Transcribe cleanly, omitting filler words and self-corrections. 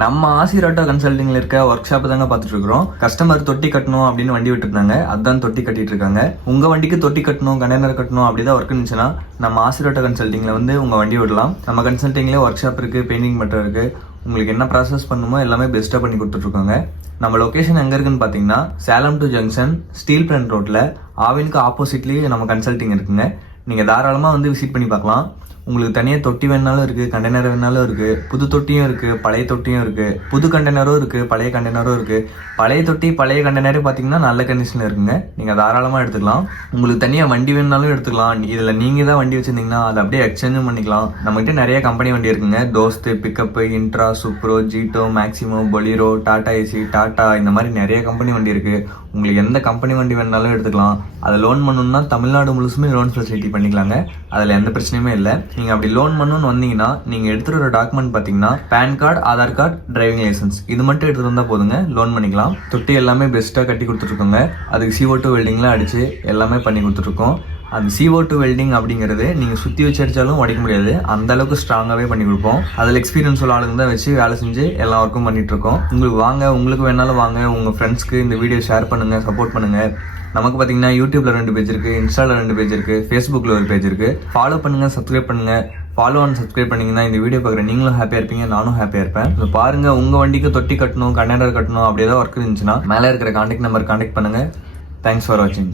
நம்ம ஆசிராட்டோ கன்சல்டிங்ல இருக்க work shop தாங்க பார்த்துட்டு இருக்கிறோம். கஸ்டமர் தொட்டி கட்டணும் அப்படின்னு வண்டி விட்டுருந்தாங்க, அதான் தொட்டி கட்டிட்டு இருக்காங்க. உங்க வண்டிக்கு தொட்டி கட்டணும், கண்டெய்னர் கட்டணும் அப்படிதான் ஒர்க் இருந்துச்சுன்னா நம்ம ஆசிராட்டோ கன்சல்டிங்ல வந்து உங்க வண்டி விடலாம். நம்ம கன்சல்டிங்ல ஒர்க் ஷாப் இருக்கு, பெயிண்டிங் மட்டும் இருக்கு. உங்களுக்கு என்ன ப்ராசஸ் பண்ணுமோ எல்லாமே பெஸ்ட்டாக பண்ணி கொடுத்துட்ருக்கோங்க. நம்ம லொக்கேஷன் எங்கே இருக்குன்னு பார்த்தீங்கன்னா Salem to junction steel plant ரோட்டில் ஆவினுக்கு ஆப்போசிட்லேயே நம்ம கன்சல்டிங் இருக்குங்க. நீங்கள் தாராளமாக வந்து விசிட் பண்ணி பார்க்கலாம். உங்களுக்கு தனியாக தொட்டி வேணாலும் இருக்குது, கண்டெய்னர் வேணாலும் இருக்குது. புது தொட்டியும் இருக்குது, பழைய தொட்டியும் இருக்குது. புது கண்டெய்னரும் இருக்குது, பழைய கண்டெய்னரும் இருக்குது. பழைய தொட்டி பழைய கண்டெய்னரே பார்த்தீங்கன்னா நல்ல கண்டிஷனில் இருக்குங்க. நீங்கள் தாராளமாக எடுத்துக்கலாம். உங்களுக்கு தனியாக வண்டி வேணாலும் எடுத்துக்கலாம். இதில் நீங்கள் தான் வண்டி வச்சுருந்தீங்கன்னா அதை அப்படியே எக்ஸ்சேஞ்சும் பண்ணிக்கலாம். நம்மகிட்ட நிறைய கம்பெனி வண்டி இருக்குங்க. Dost, pickup, Intra, Supro, Jeeto, Maximo, Bolero, Tata AC, Tata, இந்த மாதிரி நிறைய கம்பெனி வண்டி இருக்குது. உங்களுக்கு எந்த கம்பெனி வண்டி வேணாலும் எடுத்துக்கலாம். அதை லோன் பண்ணணும்னா தமிழ்நாடு முழுசுமே லோன் ஃபெசிலிட்டி பண்ணிக்கலாங்க. அதில் எந்த பிரச்சனையுமே இல்லை. நீங்கள் அப்படி லோன் பண்ணணும்னு வந்தீங்கன்னா நீங்கள் எடுத்துகிட்டு வர டாக்குமெண்ட் பார்த்தீங்கன்னா PAN card, Aadhaar card, driving licence இது மட்டும் எடுத்துகிட்டு வந்தால் போதுங்க, லோன் பண்ணிக்கலாம். தொட்டி எல்லாமே பெஸ்ட்டாக கட்டி கொடுத்துட்ருக்கோங்க. அதுக்கு CO2 வெல்டிங்லாம் அடித்து எல்லாமே பண்ணி கொடுத்துட்ருக்கோம். அந்த CO2 வெல்டிங் அப்படிங்கிறது நீங்கள் சுற்றி வச்சு அடித்தாலும் உடைக்க முடியாது, அந்த அளவுக்கு ஸ்ட்ராங்காகவே பண்ணி கொடுப்போம். அதில் எக்ஸ்பீரியன்ஸ் உள்ள ஆளுங்க தான் வச்சு வேலை செஞ்சு எல்லா ஒர்க்கும் பண்ணிட்டு இருக்கோம். உங்களுக்கு வாங்க, உங்களுக்கு வேணாலும் வாங்க, உங்கள் ஃப்ரெண்ட்ஸ்க்கு இந்த வீடியோ ஷேர் பண்ணுங்கள், சப்போர்ட் பண்ணுங்கள். நமக்கு பார்த்தீங்கன்னா யூடியூப்ல 2 பேஜ் இருக்கு, இன்ஸ்டால 2 பேஜ் இருக்கு, ஃபேஸ்புக்ல ஒரு பேஜ் இருக்கு. ஃபாலோ பண்ணுங்க, சப்ஸ்கிரைப் பண்ணுங்க. ஃபாலோ அண்ட் சப்ஸ்கிரைப் பண்ணீங்கன்னா இந்த வீடியோ பார்க்குற நீங்களும் ஹாப்பியா இருப்பீங்க, நானும் ஹாப்பியா இருப்பேன். இப்போ பாருங்க, உங்க வண்டிக்கு தொட்டி கட்டணும், கண்டெய்னர் கட்டணும் அப்படி ஏதாவது ஒர்க் இருந்துச்சுன்னா மேலே இருக்கிற கான்டாக்ட் நம்பர் கான்டாக்ட் பண்ணுங்க. தேங்க்ஸ் ஃபார் வாட்சிங்.